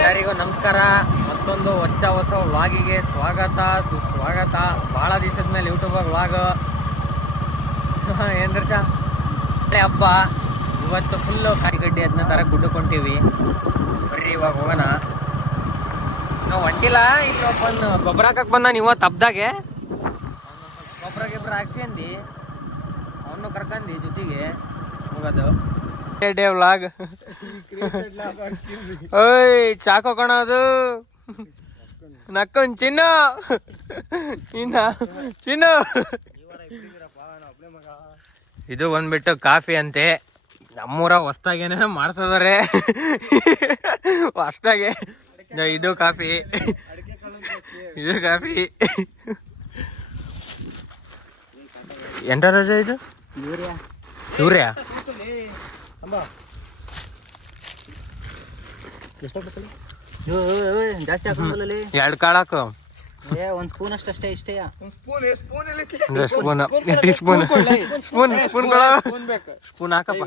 ಎಲ್ಲರಿಗೂ ನಮಸ್ಕಾರ. ಮತ್ತೊಂದು ಹೊಸ ವ್ಲಾಗಿಗೆ ಸ್ವಾಗತ ಸುಸ್ವಾಗತ. ಭಾಳ ದಿವಸದ ಮೇಲೆ ಯೂಟ್ಯೂಬಾಗ ವ್ಲಾಗ್ ಏನು ದರ್ಶ ಹಬ್ಬ. ಇವತ್ತು ಫುಲ್ಲು ಕಾಯಿಗಡ್ಡಿ ಅದನ್ನ ತರ ಗುಡ್ಡುಕೊಂತೀವಿ. ಬರ್ರಿ ಇವಾಗ ಹೋಗೋಣ. ನಾವು ಹೊಂಟಿಲ್ಲ, ಇಲ್ಲೊಬ್ಬನ ಗೊಬ್ಬರ ಹಾಕಕ್ಕೆ ಬಂದಾನ ಇವತ್ತು ಹಬ್ದಾಗೆ. ಗೊಬ್ಬರ ಹಾಕ್ಸ್ಕೊಂಡಿ ಅವನು ಕರ್ಕಂಡು ಜೊತೆಗೆ ಹೋಗೋದು. Day vlog. ಓಯ್ ಚಾಕೋ ಕಣದು ನಕ್ಕೊಂಡ್ ಚಿನ್ನ ಇದು ಬಂದ್ಬಿಟ್ಟು ಕಾಫಿ ಅಂತೆ. ನಮ್ಮೂರ ಹೊಸ್ದಾಗೇನೆ ಮಾಡ್ತಿದಾರೆ. ಹೊಸ್ದಾಗೆ ಇದು ಕಾಫಿ ಎಂಟ ರಜೆ ಇದು ಯೂರಿಯಾ ಜಾಸ್ತಿ ಹಾಕೊಂಡಲ್ಲಿ 2 ಕಾಳು ಹಾಕು. ಒಂದ್ ಸ್ಪೂನ್ ಅಷ್ಟೇ ಇಷ್ಟೇ. ಸ್ಪೂನ್ ಹಾಕಪ್ಪ.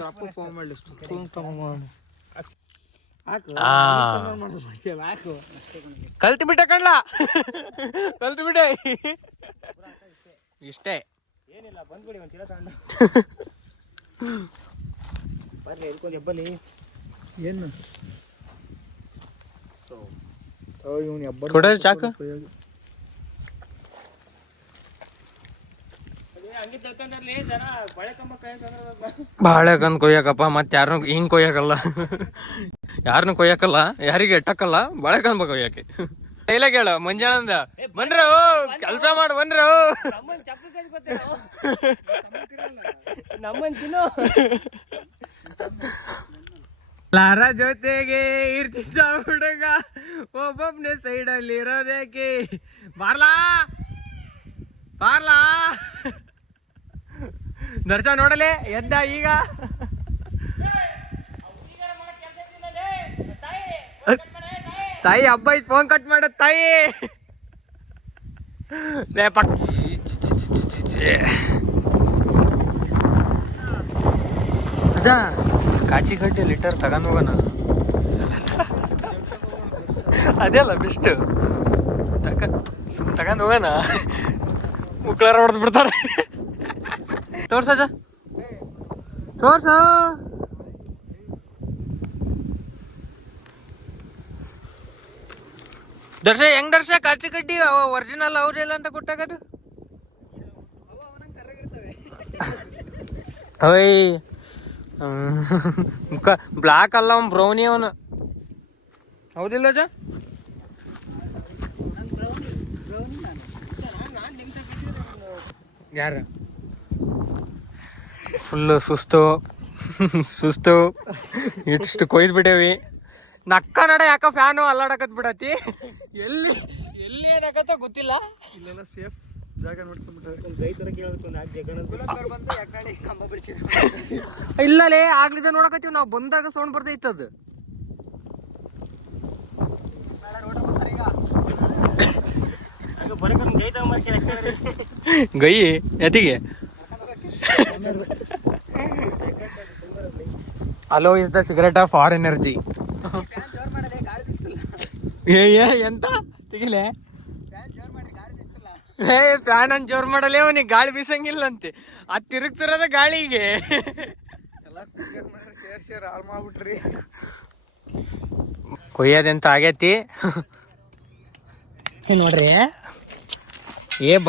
ಕಲ್ತು ಬಿಟ್ಟೆ ಕಣ್ಲ, ಕಲ್ತು ಬಿಟ್ಟೆ. ಇಷ್ಟೇ ಏನಿಲ್ಲ, ಬಂದ್ಬಿಡಿ ಒಂದ್ ಚೀಲ ತಗೊಂಡು ಬರ್ರಿ. ಹೇಳ್ಕೊಂಡು ಹೆಬ್ಬಲಿ ಏನು ಕೊಡ ಚಾಕು. ಬಾಳೆಕಂದ್ ಕೊಯ್ಯಕಪ್ಪ, ಮತ್ತೆ ಯಾರನ್ನು ಹಿಂಗ್ ಕೊಯ್ಯಕಲ್ಲ, ಯಾರನ್ನು ಕೊಯ್ಯಕಲ್ಲ, ಯಾರಿಗೆ ಎಟ್ಟಕ್ಕಲ್ಲ, ಬಾಳೆಕಂದ್ ಕೊಯ್ಯಕ್ಕೆ. ಇಲ್ಲ ಕೇಳು ಮುಂಜಾನಂದ ಬಂದ್ರು ಕೆಲ್ಸ ಮಾಡು ಬಂದ್ರು ಲಾರ ಜೊತೆಗೆ ಇರ್ತಿದ್ದ ಹುಡುಗ ಒಬ್ಬೊಬ್ನೇ ಸೈಡಲ್ಲಿ ಇರೋದೇಕೆ. ಬಾರ್ಲಾ ಬಾರ್ಲಾ ದರ್ಶ ನೋಡಲೆ ಎದ್ದ ಈಗ. ತಾಯಿ ಹಬ್ಬ ಐತ್, ಫೋನ್ ಕಟ್ ಮಾಡ ತಾಯಿ. ಅಜ್ಜ ಕಾಚಿಗಡ್ಡೆ ಲೀಟರ್ ತಗೊಂಡ್ ಹೋಗೋಣ. ಅದೇ ಅಲ್ಲ ಬೆಸ್ಟ್. ತಗೊಂಡ್ ಹೋಗೋಣ. ಮುಕ್ಳಾರ ಹೊಡೆದ್ ಬಿಡ್ತಾರೆ. ತೋರ್ಸಜ್ಜ ತೋರ್ಸ. ದರ್ಶ ಹೆಂಗ್ ದರ್ಶ ಕಾಚಿ ಕಡ್ಡಿ ಒರಿಜಿನಲ್ ಅವ್ರಿಲ್ಲ ಅಂತ ಕೊಟ್ಟಾಗದು. ಓಯ್ ಬ್ಲಾಕ್ ಅಲ್ಲ, ಅವ್ನು ಬ್ರೌನಿ ಅವನು. ಹೌದಿಲ್ಲ ಅಜ್ಜ? ಯಾರು ಫುಲ್ಲು ಸುಸ್ತು ಇಷ್ಟು ಕೊಯ್ದು ಬಿಟ್ಟೇವಿ. ನಕ್ಕ ನಡ ಯಾಕ ಫ್ಯಾನು ಅಲ್ಲಾಡಕತ್ ಬಿಡತಿ. ಎಲ್ಲಿ ಏನಾಗತ್ತ ಗೊತ್ತಿಲ್ಲ. ಇಲ್ಲೆಲ್ಲ ಸೇಫ್ ಜಾಗ ಇಲ್ಲಲೇ ಆಗ್ಲಿದ ನೋಡಕತ್ತೀವಿ ನಾವು. ಬಂದಾಗ ಸೌಂಡ್ ಬರ್ತೈತದ. ಗೈ ಎತಿಗೆ ಅಲೋ is the cigarette of for energy. ಎಂತ ತೆಗಿಲೆ ಫ್ಯಾನ್ ಅನ್ ಜೋರ್ ಮಾಡಲೇ, ಅವನಿಗೆ ಗಾಳಿ ಬೀಸಂಗಿಲ್ಲ ಅಂತೆ. ಅದು ತಿರುಗ್ತಿರೋದ ಗಾಳಿಗೆ. ಮಾಡ್ಬಿಟ್ರಿ. ಕೊಯ್ಯೋದೆಂತ ಆಗೈತಿ ನೋಡ್ರಿ.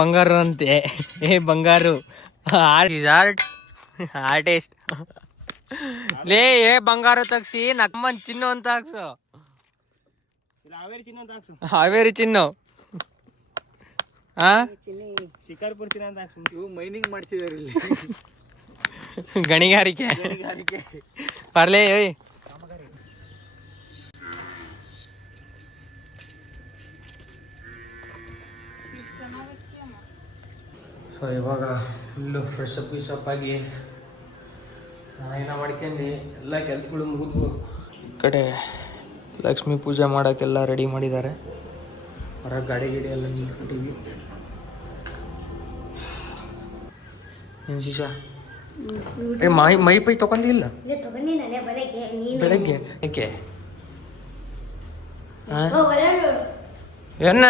ಬಂಗಾರು ಅಂತೆ, ಬಂಗಾರು ಆರ್ಟಿಸ್ಟ್ ಲೇ. ಬಂಗಾರು ತಗ್ಸಿ ನಮ್ಮನ್ ಚಿನ್ನು ಅಂತ ಹಾಕ್ಸು. ಹಾವೇರಿ ಚಿನ್ನು. ಶಿಕಾರ್ಪುರ್ ಚಿನ್ನ ಅಂತ ಹಾಕ್ಸು. ಇವು ಮೈನಿಂಗ್ ಮಾಡ್ತಿದಾರೆ ಇಲ್ಲಿ. ಗಣಿಗಾರಿಕೆ ಬರ್ಲೇ. ಸೊ ಇವಾಗ ಫುಲ್ಲು ಫ್ರೆಶ್ ಅಪ್ ಆಗಿ ಸ್ನಾನ ಮಾಡ್ಕೊಂಡು ಎಲ್ಲ ಕೆಲ್ಸಗಳು ಮುಗಿದ್ವು. ಈ ಕಡೆ ಲಕ್ಷ್ಮೀ ಪೂಜೆ ಮಾಡೋಕ್ಕೆಲ್ಲ ರೆಡಿ ಮಾಡಿದ್ದಾರೆ. ಹೊರಗೆ ಗಾಡಿ ಎಲ್ಲ ನಿಲ್ಸ್ಬಿಟ್ಟಿವಿ. ಏನು ಶಿಶಾ ಮೈ ಪೈ ತಗೊಂಡಿಲ್ಲ ತಗೊಂಡಿನಲ್ಲೇ ಬೆಳಗ್ಗೆ ಬೆಳಗ್ಗೆ? ಯಾಕೆ ಏನ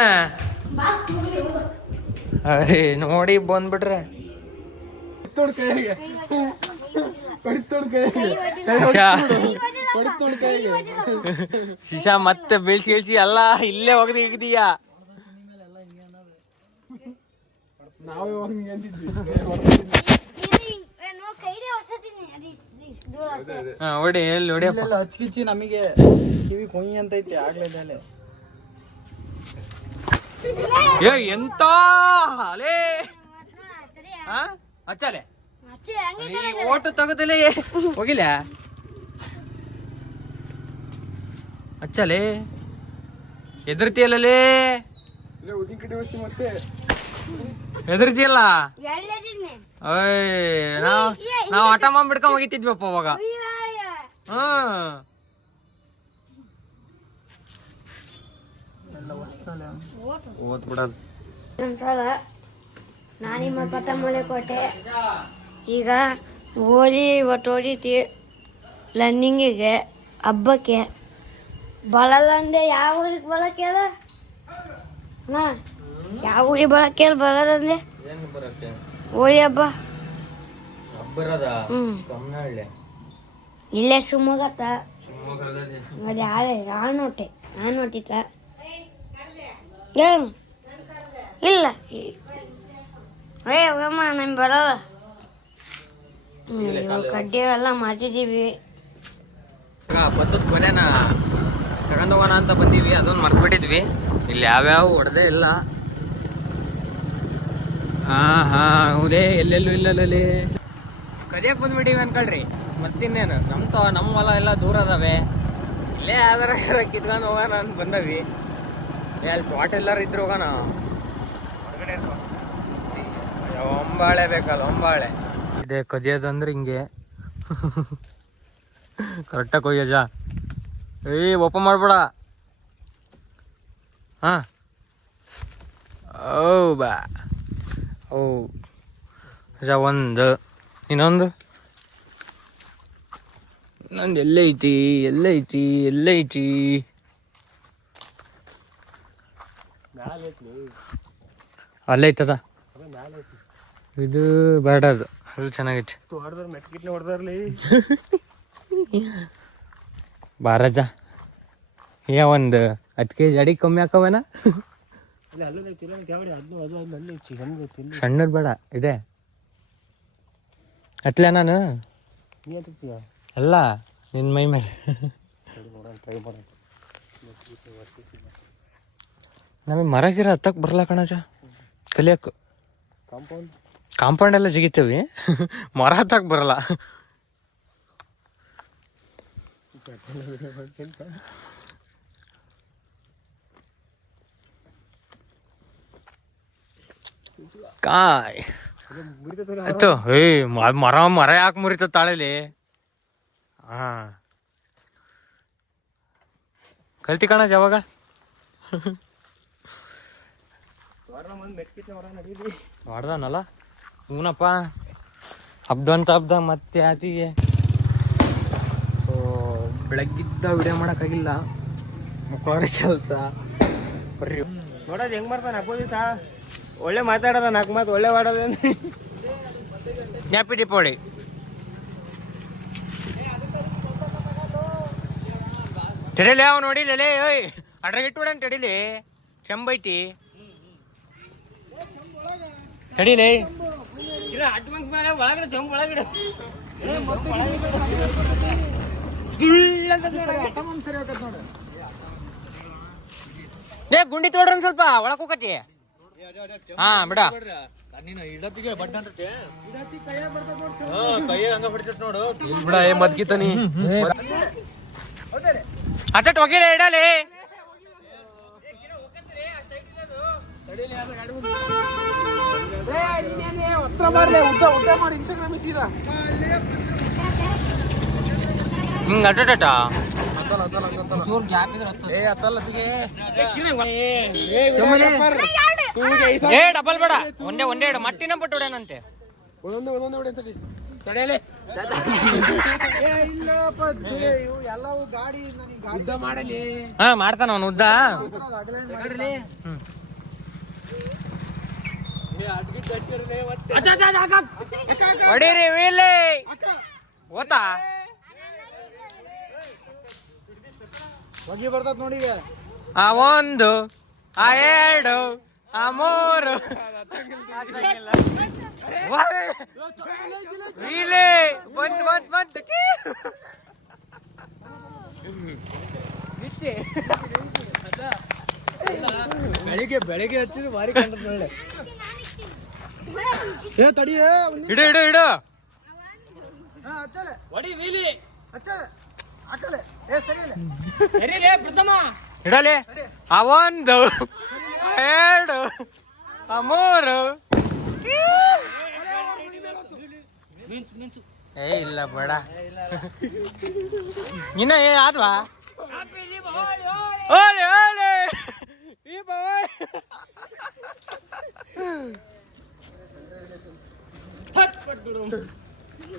ನೋಡಿ ಬಂದ್ಬಿಟ್ರೆ ಶಿಶಾ ಮತ್ತೆ ಬೀಳ್ಸಿ ಎಲ್ಲ ಇಲ್ಲೇ ಹೋಗದೆ ಹಿಗ್ದೀಯಾ ಹೊಡಿ ಎಲ್ಲಿ ಹೊಡಿಯಪ್ಪ ಹಚ್ಕಿಚ್ಚಿ ನಮಗೆ ಕಿವಿ ಕೊಯ್ ಅಂತ ಐತಿ ಆಗ್ಲೇದಲ್ಲೇ ಏ ಎಂತ ಅಲೇ ಹಚ್ಚಲೆ ಓಟು ತಗದಲೇ ಹೋಗಿಲ್ಲ ಹಚ್ಚಲೆ ಎದುರ್ತಿಯಲ್ಲೇ ಉದಿನ ಕಡೆ ಹೋಗ್ತಿ ಮತ್ತೆ ಎದುರ್ತಿಯಲ್ಲ ಓಯ್ ನಾವ್ ಆಟ ಮಾಡ್ಬಿಡ್ಕೊಂಡ್ ಹೋಗಿತ್ತಿದ್ವಪ್ಪ ಅವಾಗ ಓದ್ ಬಿಡೋದು ಒಂದ್ಸಲ ನಾನಿಮ್ಮ ಪಟ್ಟ ಮಳೆ ಕೊಟ್ಟೆ ಈಗ ಹೋಳಿ ಇವತ್ತು ಹೊಡಿತಿ ರನ್ನಿಂಗಿಗೆ ಹಬ್ಬಕ್ಕೆ ಬರಲ್ಲ ಅಂದೆ ಯಾವ ಊರಿಗೆ ಬರಕ್ಕೆ ಅಲ್ಲ ಅಣ್ಣ ಯಾವ ಊರಿಗೆ ಬರಕ್ಕೆ ಅಲ್ಲ ಬರೋದಂದೆ ಏನು ಬರಕ್ಕೆ ಹೋಳಿ ಹಬ್ಬ ಹಬ್ಬರದ ಕಮ್ಮನಹಳ್ಳಿ ಇಲ್ಲೇ ಶಿವಮೊಗ್ಗತ್ತ ಶಿವಮೊಗ್ಗದಲ್ಲಿ ಅದು ನಾನು ಹೊಟ್ಟಿತ್ತ ಏನು ಇಲ್ಲ ಹೋಗಮ್ಮ ನಮ್ಗೆ ಬರಲ್ಲ ಕಡ್ಡಿ ಎಲ್ಲ ಮಾಡ್ತಿದ್ದೀವಿ ಭತ್ತದ ಕೊನೆನ ತಗೊಂಡೋಗೋಣ ಅಂತ ಬಂದೀವಿ ಅದೊಂದು ಮರ್ತ್ಬಿಟ್ಟಿದ್ವಿ ಇಲ್ಲಿ ಯಾವ್ಯಾವ ಹೊಡೆದೇ ಇಲ್ಲ ಹೌದೇ ಎಲ್ಲೆಲ್ಲೂ ಇಲ್ಲಲ್ಲಿ ಕದಿಯಕ್ಕೆ ಬಂದ್ಬಿಟ್ಟಿವಿ ಅನ್ಕೊಳ್ರಿ ಮತ್ತಿನ್ನೇನು ನಮ್ಮ ಹೊಲ ಎಲ್ಲ ದೂರ ಅದಾವೆ ಇಲ್ಲೇ ಯಾವ್ದಾರ ಕಿತ್ಕೊಂಡು ಹೋಗೋಣ ಅಂತ ಬಂದವಿ ಅಲ್ಲಿ ತೋಟ ಎಲ್ಲಾರು ಇದ್ರು ಹೋಗೋಣ ಒಂಬಾಳೆ ಬೇಕಲ್ಲ ಒಂಬಾಳೆ ಇದೆ ಕದಿಯೋದಂದ್ರೆ ಹಿಂಗೆ ಕರೆಕ್ಟಾಗಿ ಕೊಯ್ಯಜ ಓಪನ್ ಮಾಡ್ಬೇಡ ಬಾ ಅಜ ಒಂದು ಇನ್ನೊಂದು ಎಲ್ಲೈತಿ ಅಲ್ಲೇ ಐತದ ಇದು ಬೇಡ ಅದು ಅಲ್ಲಿ ಚೆನ್ನಾಗೈತಿ ಬಾರಜ ಒಂದು 10 kg ಅಡಿಗೆ ಕಮ್ಮಿ ಹಾಕವೇನ ಸಣ್ಣದ್ ಬೇಡ ಇದೆ ಅಟ್ಲ ನಾನು ಅಲ್ಲ ನಿನ್ನ ಮೈ ಮೇಲೆ ನಮಗೆ ಮರ ಗಿರ ಹತ್ತಕ್ಕೆ ಬರಲ್ಲ ಕಣಜ ಕಲಿಯಕ್ಕೆ ಕಾಂಪೌಂಡ್ ಎಲ್ಲ ಜಿಗಿತೇವಿ ಮರ ಹತ್ತಕ್ಕೆ ಬರಲ್ಲ ಕಾಯ್ ಆಯ್ತು ಮರ ಯಾಕೆ ಮುರಿತ ತಾಳಲಿ ಕಲ್ತಿ ಕಣಜ ಅವಾಗ ಹೊಡ್ದಾನಲ್ಲ ಹೂನಪ್ಪ ಹಬ್ಬ ಮತ್ತೆ ಆತಿಗೆ ಬೆಳಗ್ಗಿದ್ದ ವಿಡಿಯೋ ಮಾಡೋಕ್ಕಾಗಿಲ್ಲ ಮಕ್ಕಳ ಕೆಲಸ ಬರ್ರಿ ನೋಡೋದು ಹೆಂಗ್ ಮಾಡ್ತಾನೆ ಹಬ್ಬ ದಿವಸ ಒಳ್ಳೆ ಮಾತಾಡೋದ 4 ಮಾತು ಒಳ್ಳೆ ಮಾಡೋದು ಹ್ಯಾಪಿ ದೀಪಾವಳಿ ತಡಿಲಿ ಅವ್ ನೋಡಿಲೇ ಓಯ್ ಅಡ್ರಾಗಿಟ್ಟು ತಡಿಲಿ ಚೆಂಬೈತಿ ತಡಿಲಿ ಅಡ್ವಾನ್ಸ್ ಮೇಲೆ ಒಳಗಡೆ ಜಂಪ್ ಒಳಗಡೆ ಏ ಗುಂಡಿ ತೋಡ್ರಿ ಒಂದ್ ಸ್ವಲ್ಪ ಒಳಕ್ ಹೋಗತಿ ಬಿಡ ಬಿಡ ಏ ಮದ್ಗಿತಾನಿ ಅಚ್ಚಟ್ ಹೋಗಿಲ್ಲ ಇಡಲಿ ಹಿಂಗ ಅಟಟ ಡಬಲ್ ಬೇಡ ಒಂದೇ ಮಟ್ಟಿನ ಪಟ್ಟು ಹೊಡ್ಯಾನಂತೆ ಇಲ್ಲಪ್ಪ ಇವು ಎಲ್ಲವೂ ಗಾಡಿ ನನಗೆ ಗಾಡಿ ಮಾಡಲಿ ಹಾ ಮಾಡ್ತಾನ ಅವನು ಉದ್ದ ಹೊಡೀರಿ ವೀಲಿ ಓತಾ ಹೊಗೆ ಬರ್ತದ ನೋಡಿ ಈಗ ಆ ಒಂದು ಆ ಎರಡು ಆ ಮೂರು ವೀಲಿ ಬಂತು ಬಂತು ಬಂತು ಬೆಳಿಗ್ಗೆ ಹಚ್ಚಿದ್ರೆ ಭಾರಿ ಕಂಡ್ರೆ ಒಳ್ಳೆ ಏ ತಡಿ ಇಡು ಇಡು ಇಡು ಹಚ್ಚಲೆ ಹೊಡಿ ವೀಲಿ ಹಚ್ಚಲೆ ಹಾಕಲೆ ಏ ಸರಿಯಲ್ಲ ಸರಿಲೇ ಪ್ರಥಮ ಇಡಲಿ ಆ ಒಂದು ಆ ಎರಡು ಆ ಮೂರು ಏ ಇಲ್ಲ ಬೇಡ ಇನ್ನ ಏ ಆದ್ವಾ ಓಲೆ ಓಲೆ ಈ ಬಾಯ್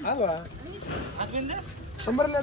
ಅಲ್ವಾ ಸಂಬರ್ಲಿ